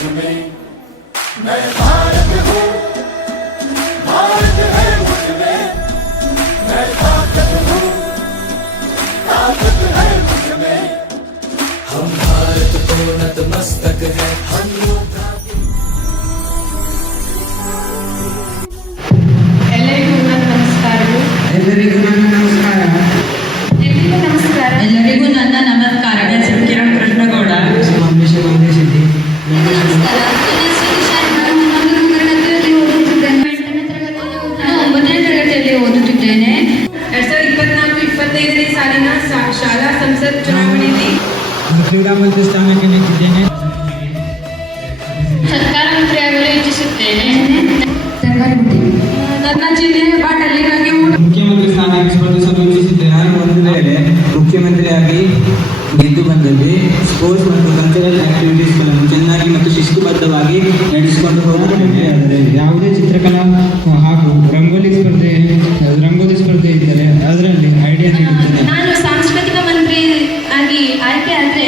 मैं भारत हूँ, भारत है मुझ में, मैं ताकत हूँ, ताकत है मुझ में। हम भारत को नतमस्तक है, हम योद्धा। ಎಲ್ಲರಿಗೂ ನನ್ನ ನಮಸ್ಕಾರ. ಹೆಸರು ಕಿರಣ್ ಕೃಷ್ಣಗೌಡ. ಸಿದ್ದಿ. ನಾನು 9ನೇ ತರಗತಿಯಲ್ಲಿ ಓದುತ್ತಿದ್ದೇನೆ. 2024-25ನೇ ಸಾಲಿನ ಶಾಲಾ ಸಂಸತ್ ಚುನಾವಣೆಯಲ್ಲಿ ಕ್ರೀಡಾ ಮಂತ್ರಿ ಸ್ಥಾನಕ್ಕೆ ನಿಂತಿದ್ದೇನೆ. ಸರ್ಕಾರ ಮಂತ್ರಿಯಾಗಲು ಇಚ್ಛಿಸುತ್ತೇನೆ. ನನ್ನ ಜಿಲ್ಲೆಯ ಬಾಟಲಿಗಾಗಿ ಮುಖ್ಯಮಂತ್ರಿ ಸ್ಥಾನಕ್ಕೆ ಸ್ಪರ್ಧಿಸಲು ಇಚ್ಛಿಸಿದ್ದೇನೆ. ಒಂದು ವೇಳೆ ಮುಖ್ಯಮಂತ್ರಿಯಾಗಿ ಗೆದ್ದು ಬಂದಲ್ಲಿ ಸ್ಪೋರ್ಟ್ಸ್ ಮತ್ತು ಕಲ್ಚರಲ್ ಆಕ್ಟಿವಿಟೀಸ್ಗಳನ್ನು ಚೆನ್ನಾಗಿ ಮತ್ತು ಶಿಸ್ತುಬದ್ಧವಾಗಿ ನಡೆಸಿಕೊಂಡು ಹೋಗುತ್ತೇನೆ. ಆದರೆ ಯಾವುದೇ ಚಿತ್ರಕಲಾ ಹಾಗೂ ರಂಗೋಲಿ ಸ್ಪರ್ಧೆ ಇದ್ದರೆ ಅದರಲ್ಲಿ ಐಡಿಯಾ ನೀಡುತ್ತೇನೆ. ನಾನು ಸಾಂಸ್ಕೃತಿಕ ಮಂತ್ರಿ ಆಗಿ ಆಯ್ಕೆ ಆದರೆ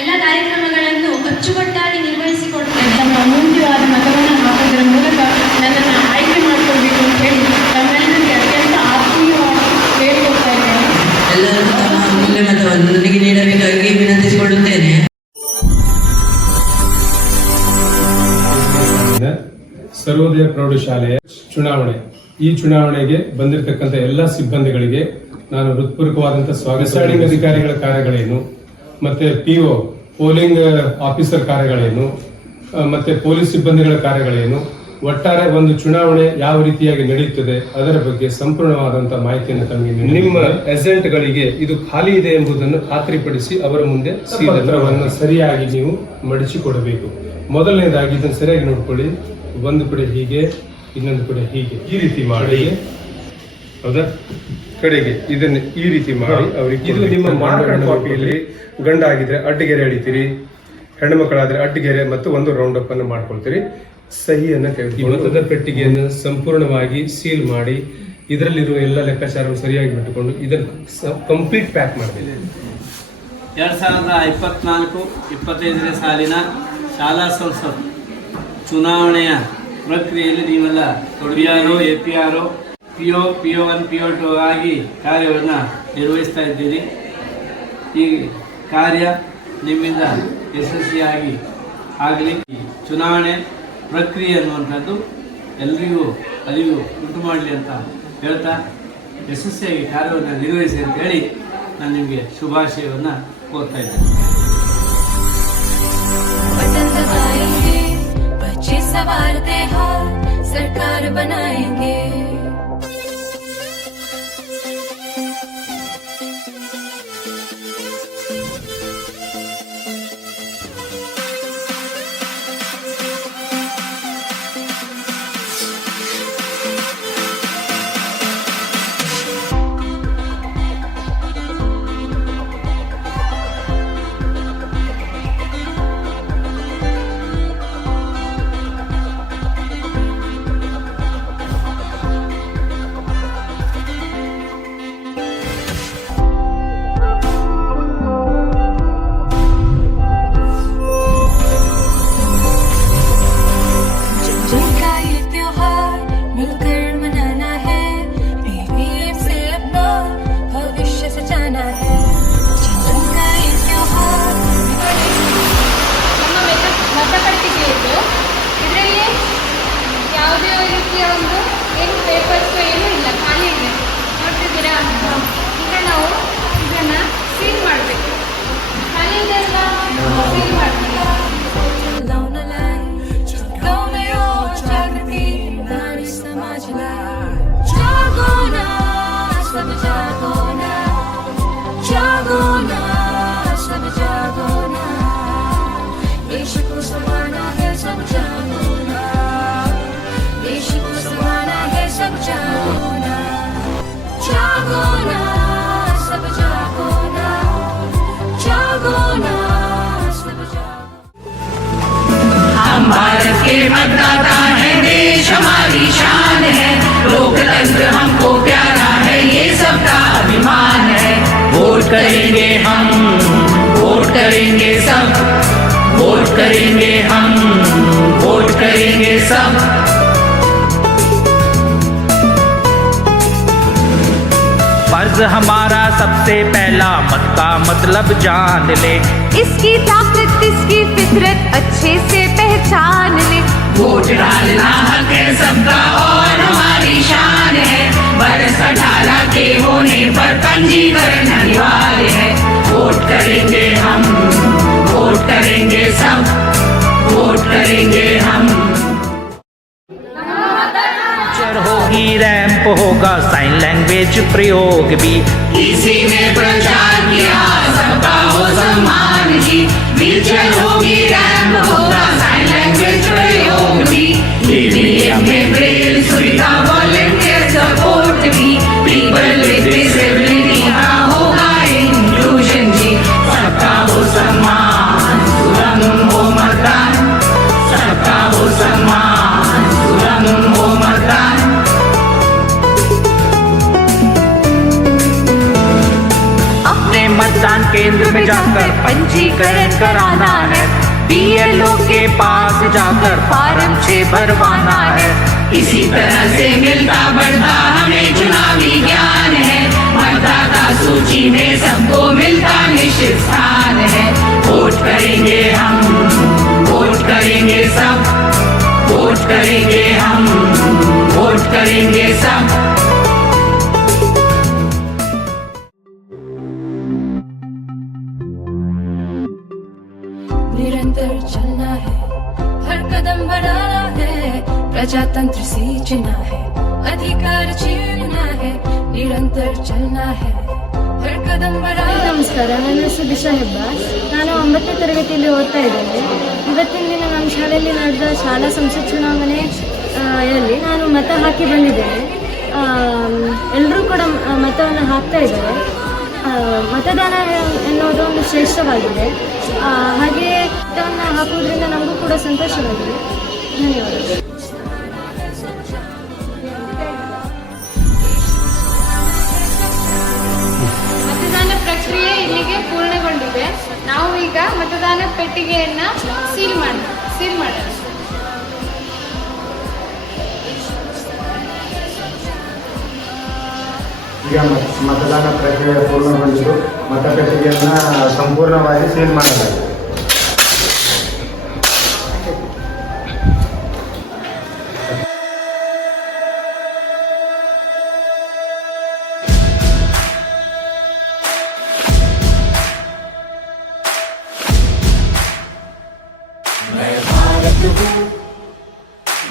ಎಲ್ಲ ಕಾರ್ಯಕ್ರಮಗಳನ್ನು ಅಚ್ಚುಕಟ್ಟಾಗಿ ನಿರ್ವಹಿಸಿಕೊಡ್ತೇನೆ. ತಮ್ಮ ಅಮೂಲ್ಯವಾದ ಮತವನ್ನು ಹಾಕೋದರ ಮೂಲಕ ನನ್ನನ್ನು ಆಯ್ಕೆ ಮಾಡಿಕೊಳ್ಬೇಕು ಅಂತ ಹೇಳಿ ತಮ್ಮೆಲ್ಲರಿಗೆ ಅತ್ಯಂತ ಆತ್ಮೀಯವಾಗಿ ಹೇಳಿಕೊಡ್ತಾ ಇದ್ದೇನೆ. ಎಲ್ಲರೂ ತಮ್ಮ ಅಮೂಲ್ಯ ಮತವನ್ನು ನನಗೆ ನೀಡಬೇಕಾಗಿ ವಿನಂತಿಸಿಕೊಳ್ಳುತ್ತೇನೆ. ಸರ್ವೋದಯ ಪ್ರೌಢಶಾಲೆಯ ಚುನಾವಣೆ, ಈ ಚುನಾವಣೆಗೆ ಬಂದಿರತಕ್ಕಂಥ ಎಲ್ಲ ಸಿಬ್ಬಂದಿಗಳಿಗೆ ನಾನು ಹೃತ್ಪೂರ್ವಕವಾದಂತಹ ಸ್ವಾಗತ. ರಿಟರ್ನಿಂಗ್ ಅಧಿಕಾರಿಗಳ ಕಾರ್ಯಗಳೇನು, ಮತ್ತೆ PO ಪೋಲಿಂಗ್ ಆಫೀಸರ್ ಕಾರ್ಯಗಳೇನು, ಮತ್ತೆ ಪೊಲೀಸ್ ಸಿಬ್ಬಂದಿಗಳ ಕಾರ್ಯಗಳೇನು, ಒಟ್ಟಾರೆ ಒಂದು ಚುನಾವಣೆ ಯಾವ ರೀತಿಯಾಗಿ ನಡೆಯುತ್ತದೆ ಅದರ ಬಗ್ಗೆ ಸಂಪೂರ್ಣವಾದಂತಹ ಮಾಹಿತಿಯನ್ನು ತಮಗೆ ನಿಮ್ಮ ಏಜೆಂಟ್ಗಳಿಗೆ ಇದು ಖಾಲಿ ಇದೆ ಎಂಬುದನ್ನು ಖಾತ್ರಿಪಡಿಸಿ ಅವರ ಮುಂದೆ ಪತ್ರವನ್ನು ಸರಿಯಾಗಿ ನೀವು ಮಡಿಸಿಕೊಡಬೇಕು. ಮೊದಲನೇದಾಗಿ ಇದನ್ನು ಸರಿಯಾಗಿ ನೋಡ್ಕೊಳ್ಳಿ. ಒಂದು ಕಡೆ ಹೀಗೆ, ಇನ್ನೊಂದು ಕಡೆ ಹೀಗೆ, ಈ ರೀತಿ ಮಾಡಿ, ಹೌದಾ? ಕಡೆಗೆ ಇದನ್ನು ಈ ರೀತಿ ಮಾಡಿ ಅವರಿಗೆ. ಇದು ನಿಮ್ಮ ಮಾರ್ಕ್ ಕಾಪಿಯಲ್ಲಿ ಗಂಡ ಆಗಿದ್ರೆ ಅಡ್ಡಗೆರೆ ಎಳಿತೀರಿ, ಹೆಣ್ಣು ಮಕ್ಕಳಾದ್ರೆ ಅಡ್ಡಗೆರೆ ಮತ್ತು ಒಂದು ರೌಂಡ್ ಅಪ್ ಅನ್ನು ಮಾಡ್ಕೊಳ್ತೀರಿ. ಸಹಿಯನ್ನು ತೆಗೆದುಕೊಂಡು ಮತದ ಪೆಟ್ಟಿಗೆಯನ್ನು ಸಂಪೂರ್ಣವಾಗಿ ಸೀಲ್ ಮಾಡಿ ಇದರಲ್ಲಿರುವ ಎಲ್ಲ ಲೆಕ್ಕಾಚಾರವನ್ನು ಸರಿಯಾಗಿ ಬಿಟ್ಟುಕೊಂಡು ಇದನ್ನು ಕಂಪ್ಲೀಟ್ ಪ್ಯಾಕ್ ಮಾಡಬೇಕು. 2024-25ನೇ ಸಾಲಿನ ಶಾಲಾ ಸಂಸತ್ ಚುನಾವಣೆಯ ಪ್ರಕ್ರಿಯೆಯಲ್ಲಿ ನೀವೆಲ್ಲ PRO, APRO, PO, PO1, PO2 ಆಗಿ ಕಾರ್ಯವನ್ನು ನಿರ್ವಹಿಸ್ತಾ ಇದ್ದೀರಿ. ಈ ಕಾರ್ಯ ನಿಮ್ಮಿಂದ ಯಶಸ್ವಿಯಾಗಿ ಆಗಲಿ. ಚುನಾವಣೆ ಪ್ರಕ್ರಿಯೆ ಅನ್ನುವಂಥದ್ದು ಎಲ್ಲರಿಗೂ ಅರಿವು ಉಂಟು ಮಾಡಲಿ ಅಂತ ಹೇಳ್ತಾ ಯಶಸ್ವಿಯಾಗಿ ಕಾರ್ಯವನ್ನು ನಿರ್ವಹಿಸಿ ಅಂತ ಹೇಳಿ ನಾನು ನಿಮಗೆ ಶುಭಾಶಯವನ್ನು ಕೋರ್ತಾ ಇದ್ದೇನೆ. बच्चे संवारते हैं, सरकार बनाएंगे. ಯಾವುದೇ ರೀತಿಯ ಒಂದು ಏನು ಪೇಪರ್ಸ್ ಏನೂ ಇಲ್ಲ, ಖಾಲಿ ಇದೆ. ನೋಡ್ತಿದ್ದೀರಾ? ಈಗ ನಾವು ಇದನ್ನು ಸೀಲ್ ಮಾಡಬೇಕು. ಖಾಲಿ ಇದೆ ಅಲ್ಲ, ಸೀಲ್ ಮಾಡಬೇಕು. भारत के मतदाता है, देश हमारी शान है, लोकतंत्र हमको प्यारा है, ये सबका अभिमान है। वोट करेंगे हम, वोट करेंगे सब, वोट करेंगे हम। सब। फर्ज हमारा सबसे पहला मत का मतलब जान ले, इसकी ताकत इसकी फितरत अच्छे से पहचान ले। वोट डालना हक है सबका और हमारी शान है, बरस 18 के होने पर पंजीकरण अनिवार्य है। वोट करेंगे हम, वोट करेंगे सब, वोट करेंगे हम। होगी रैंप होगा साइन लैंग्वेज प्रयोग भी, किसी ने प्रचार किया सबका हो सम्मान जी। व्हीलचेयर होगी रैंप होगा साइन लैंग्वेज प्रयोग भी, ईवीएम में ब्रेल सुविधा वॉलंटियर सपोर्ट भी, पीपल विद डिसेबिलिटी का होगा इंक्लूजन जी। सबका हो सम्मान सुगम हो मतदान, सबका हो सम्मान सुगम हो मतदान। अपने मतदान केंद्र में जाकर पंजीकरण कराना है, BLO के पास जाकर फॉर्म 6 भरवाना है। इसी तरह से मिलता बढ़ता हमें चुनावी ज्ञान है, मतदाता सूची में सबको मिलता निश्चित स्थान है। वोट करेंगे हम, वोट करेंगे सब, वोट करेंगे हम, वोट करेंगे सब। निरंतर चलना है, हर कदम बढ़ाना है, प्रजातंत्र सींचना है, अधिकार छीनना है, निरंतर चलना है, हर कदम बढ़ाना। ನಮಸ್ಕಾರ, ನನ್ನ ಹೆಸರು ದಿಶಾ ಹೆಬ್ಬಾರ್. ನಾನು 9ನೇ ತರಗತಿಯಲ್ಲಿ ಓದ್ತಾ ಇದ್ದೇನೆ. ಇವತ್ತಿನ ದಿನ ನಮ್ಮ ಶಾಲೆಯಲ್ಲಿ ನಡೆದ ಶಾಲಾ ಸಂಸತ್ ಚುನಾವಣೆ ಯಲ್ಲಿ ನಾನು ಮತ ಹಾಕಿ ಬಂದಿದ್ದೇನೆ. ಎಲ್ಲರೂ ಕೂಡ ಮತವನ್ನು ಹಾಕ್ತಾ ಇದ್ದಾರೆ. ಮತದಾನ ಎನ್ನುವುದು ಒಂದು ಶ್ರೇಷ್ಠವಾಗಿದೆ. ಹಾಗೆಯೇ ಮತವನ್ನು ಹಾಕುವುದರಿಂದ ನಮಗೂ ಕೂಡ ಸಂತೋಷವಾಗಿದೆ. ಧನ್ಯವಾದಗಳು. ಮತದಾನ ಪ್ರಕ್ರಿಯೆ ಇಲ್ಲಿಗೆ ಪೂರ್ಣಗೊಂಡಿದೆ. ನಾವು ಈಗ ಮತದಾನ ಪೆಟ್ಟಿಗೆಯನ್ನು ಸೀಲ್ ಮಾಡೋಣ. ಈಗ ಮತದಾನ ಪ್ರಕ್ರಿಯೆ ಪೂರ್ಣಗೊಂಡಿದ್ದು ಮತಪೆಟ್ಟಿಗೆಯನ್ನು ಸಂಪೂರ್ಣವಾಗಿ ಸೀಲ್ ಮಾಡಲಾಗಿದೆ.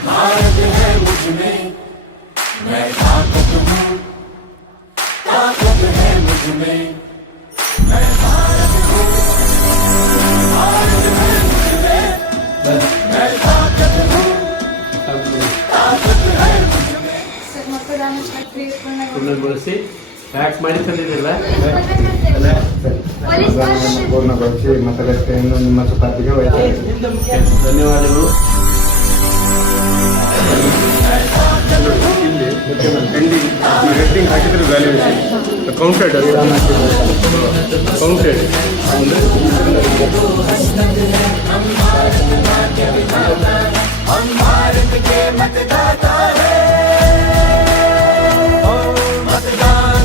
भारत है मुझ में, मैं ताकत हूँ, ताकत है मुझ में, मैं भारत हूँ, भारत है मुझ में, मैं ताकत हूँ, ताकत है मुझ में। ಮತದಾನ ಪ್ರಕ್ರಿಯೆ ಪೂರ್ಣಗೊಳಿಸಿ ಫ್ಯಾಕ್ಸ್ ಮಾಡಿ ತಂದಿದ್ದಿಲ್ಲ. ಮತದಾನವನ್ನು ಪೂರ್ಣಗೊಳಿಸಿ ಮತಗಟ್ಟೆಯನ್ನು ನಿಮ್ಮ ಸುಪರ್ದಿಗೆ ವಹಿಸಿದೆ. ಧನ್ಯವಾದಗಳು. ಹೆಡ್ಡಿಂಗ್ ಹಾಕಿದ್ರೆ ವ್ಯಾಲ್ಯೂಯೇಷನ್ ಕೌಂಟೆಡ್ ಕೌಂಟೆಡ್ हम भारत के मतदाता है, मतदान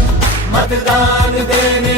मतदान देने